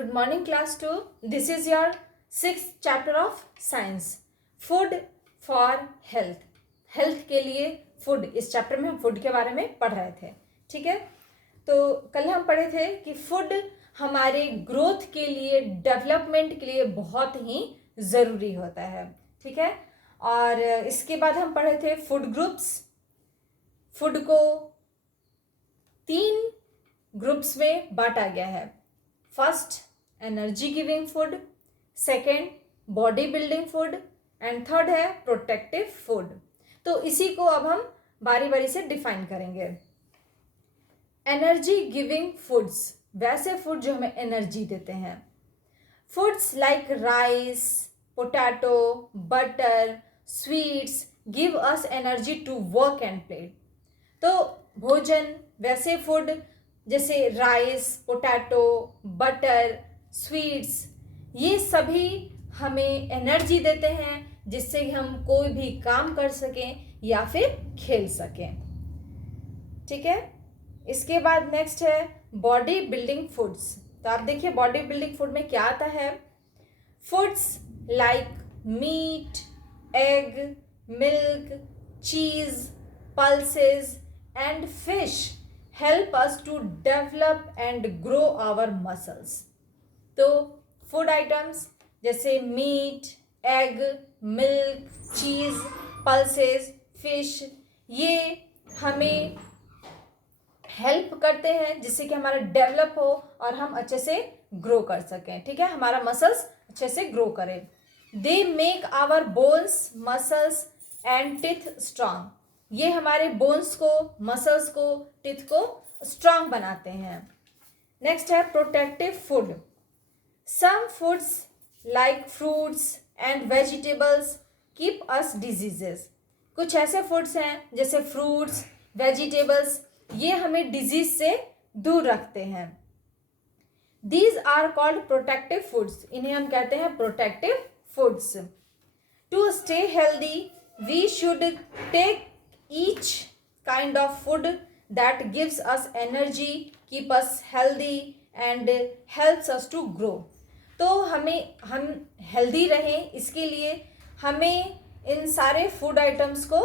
Good morning, class 2. This is your sixth chapter of science. Food for health. Health के लिए food. इस chapter में हम food के बारे में पढ़ रहे थे. ठीक है. तो कल हम पढ़े थे कि फूड हमारे ग्रोथ के लिए, डेवलपमेंट के लिए बहुत ही ज़रूरी होता है. ठीक है. और इसके बाद हम पढ़े थे फूड ग्रुप्स. फूड को 3 ग्रुप्स में बांटा गया है. First energy giving food, second body building food and third है प्रोटेक्टिव फूड. तो इसी को अब हम बारी बारी से डिफाइन करेंगे. एनर्जी गिविंग फूड्स, वैसे फूड जो हमें एनर्जी देते हैं. Foods like rice, potato, butter, sweets give us energy to work and play. तो भोजन, वैसे फूड जैसे राइस, पोटैटो, बटर, स्वीट्स, ये सभी हमें एनर्जी देते हैं जिससे हम कोई भी काम कर सकें या फिर खेल सकें. ठीक है. इसके बाद नेक्स्ट है बॉडी बिल्डिंग फूड्स. तो आप देखिए बॉडी बिल्डिंग फूड में क्या आता है. Foods like meat, egg, milk, cheese, pulses and fish help us to develop and grow our muscles. तो फूड आइटम्स जैसे meat, egg, milk, cheese, pulses, fish, ये हमें हेल्प करते हैं जिससे कि हमारा डेवलप हो और हम अच्छे से ग्रो कर सकें. ठीक है. हमारा मसल्स अच्छे से ग्रो करें. They make our bones, muscles and teeth strong. ये हमारे बोन्स को, मसल्स को, टीथ को स्ट्रांग बनाते हैं. नेक्स्ट है protective food. Some foods like fruits and vegetables keep us diseases. कुछ ऐसे फूड्स हैं जैसे फ्रूट्स, वेजिटेबल्स, ये हमें डिजीज से दूर रखते हैं. These are called protective foods. इन्हें हम कहते हैं protective foods. To stay healthy we should take each kind of food that gives us energy, keep us healthy and helps us to grow. तो हम हेल्दी रहें इसके लिए हमें इन सारे फूड आइटम्स को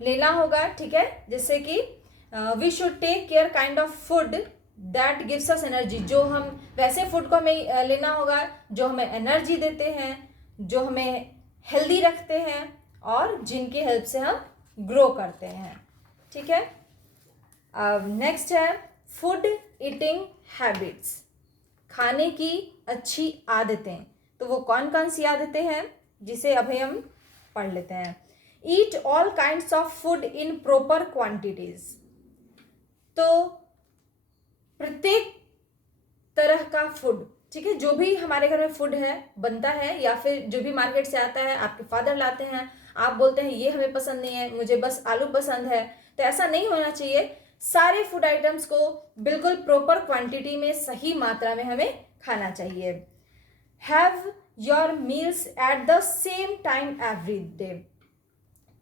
लेना होगा. ठीक है. जैसे कि we should take care kind of food that gives us energy. जो हम वैसे फूड को हमें लेना होगा जो हमें एनर्जी देते हैं, जो हमें हेल्दी रखते हैं और जिनकी हेल्प से हम ग्रो करते हैं. ठीक है. अब नेक्स्ट है फूड ईटिंग हैबिट्स. खाने की अच्छी आदतें. तो वो कौन कौन सी आदतें हैं जिसे अभी हम पढ़ लेते हैं. Eat all kinds of food in proper quantities. तो प्रत्येक तरह का फूड, ठीक है, जो भी हमारे घर में फूड है, बनता है या फिर जो भी मार्केट से आता है, आपके फादर लाते हैं, आप बोलते हैं ये हमें पसंद नहीं है, मुझे बस आलू पसंद है, तो ऐसा नहीं होना चाहिए. सारे फूड आइटम्स को बिल्कुल प्रॉपर क्वांटिटी में, सही मात्रा में हमें खाना चाहिए. Have your meals at the same time every day.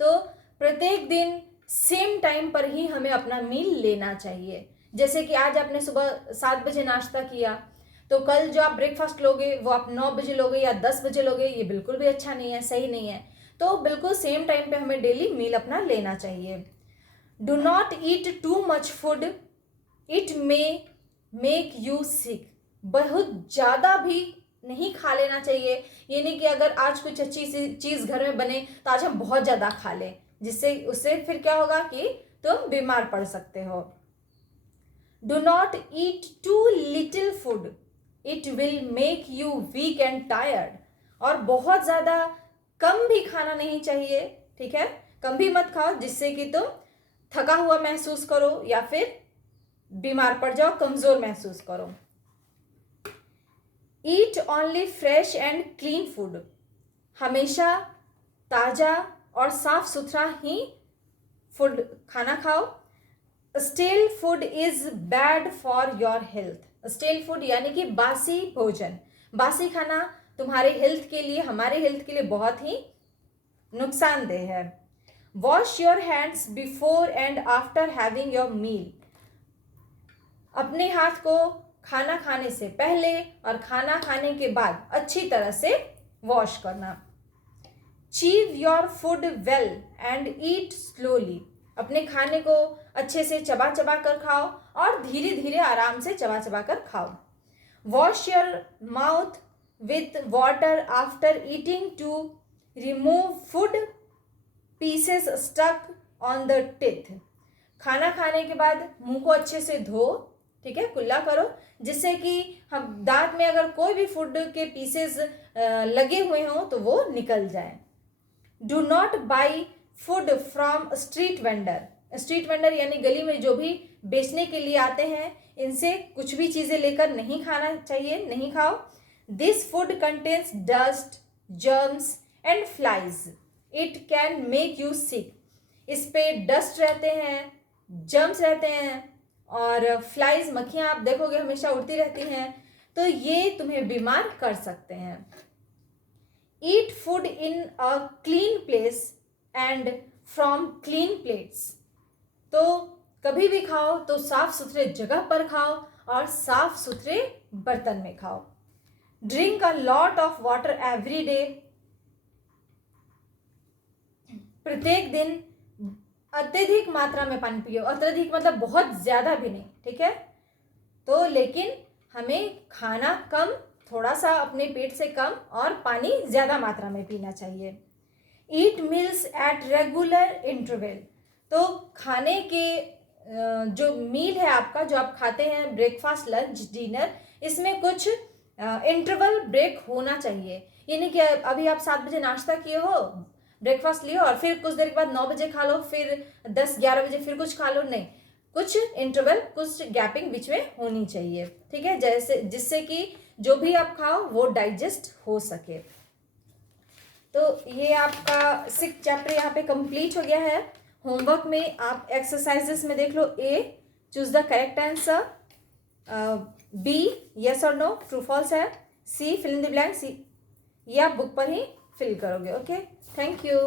तो प्रत्येक दिन सेम टाइम पर ही हमें अपना मील लेना चाहिए. जैसे कि आज आपने सुबह 7 बजे नाश्ता किया, तो कल जो आप ब्रेकफास्ट लोगे वो आप 9 बजे लोगे या 10 बजे लोगे, ये बिल्कुल भी अच्छा नहीं है, सही नहीं है. तो बिल्कुल सेम टाइम पे हमें डेली मील अपना लेना चाहिए. Do not eat too much food, it may make you sick. बहुत ज़्यादा भी नहीं खा लेना चाहिए. ये नहीं कि अगर आज कुछ अच्छी सी चीज़ घर में बने तो आज हम बहुत ज़्यादा खा लें, जिससे उससे फिर क्या होगा कि तुम बीमार पड़ सकते हो. Do not eat too little food, it will make you weak and tired. और बहुत ज़्यादा कम भी खाना नहीं चाहिए. ठीक है. कम भी मत खाओ जिससे कि तुम थका हुआ महसूस करो या फिर बीमार पड़ जाओ, कमज़ोर महसूस करो. Eat only fresh and clean food. हमेशा ताज़ा और साफ सुथरा ही फूड खाना खाओ. Stele food is bad for your health. Stele food यानी कि बासी भोजन, बासी खाना तुम्हारे हेल्थ के लिए, हमारे हेल्थ के लिए बहुत ही नुकसानदेह है. Wash your hands before and after having your meal. अपने हाथ को खाना खाने से पहले और खाना खाने के बाद अच्छी तरह से वॉश करना। Chew your food well and eat slowly. अपने खाने को अच्छे से चबा चबा कर खाओ और धीरे धीरे आराम से चबा चबा कर खाओ। Wash your mouth with water after eating to remove food pieces stuck on the teeth. खाना खाने के बाद मुंह को अच्छे से धो, ठीक है, कुल्ला करो, जिससे कि हम दांत में अगर कोई भी फूड के पीसेस लगे हुए हों तो वो निकल जाए। Do not by food from street vendor. Street vendor यानी गली में जो भी बेचने के लिए आते हैं, इनसे कुछ भी चीज़ें लेकर नहीं खाना चाहिए, नहीं खाओ। This food contains dust, germs and flies, it can make you sick. इस पे डस्ट रहते हैं, जर्म्स रहते हैं और फ्लाइज, मक्खियाँ आप देखोगे हमेशा उड़ती रहती हैं, तो ये तुम्हें बीमार कर सकते हैं। Eat food in a clean place and from clean plates. तो कभी भी खाओ तो साफ सुथरे जगह पर खाओ और साफ सुथरे बर्तन में खाओ। Drink a lot of water every day. प्रत्येक दिन अत्यधिक मात्रा में पानी पियो। अत्यधिक मतलब बहुत ज़्यादा भी नहीं, ठीक है। तो लेकिन हमें खाना कम, थोड़ा सा अपने पेट से कम और पानी ज़्यादा मात्रा में पीना चाहिए। ईट मील्स एट रेगुलर इंटरवल। तो खाने के जो मील है आपका, जो आप खाते हैं, ब्रेकफास्ट, लंच, डिनर, इसमें कुछ इंटरवल ब्रेक होना चाहिए। यानी कि अभी आप 7 बजे नाश्ता किए हो, ब्रेकफास्ट लियो और फिर कुछ देर के बाद 9 बजे खा लो, फिर 10-11 बजे फिर कुछ खा लो, नहीं, कुछ इंटरवल, कुछ गैपिंग बीच में होनी चाहिए, ठीक है, जैसे जिससे कि जो भी आप खाओ वो डाइजेस्ट हो सके। तो ये आपका 6th चैप्टर यहाँ पे कंप्लीट हो गया है। होमवर्क में आप एक्सरसाइजेस में देख लो, A choose the correct answer, B yes और नो ट्रू फॉल्स है, C fill in the blank, C ये आप बुक पर ही फिल करोगे। Okay, thank you.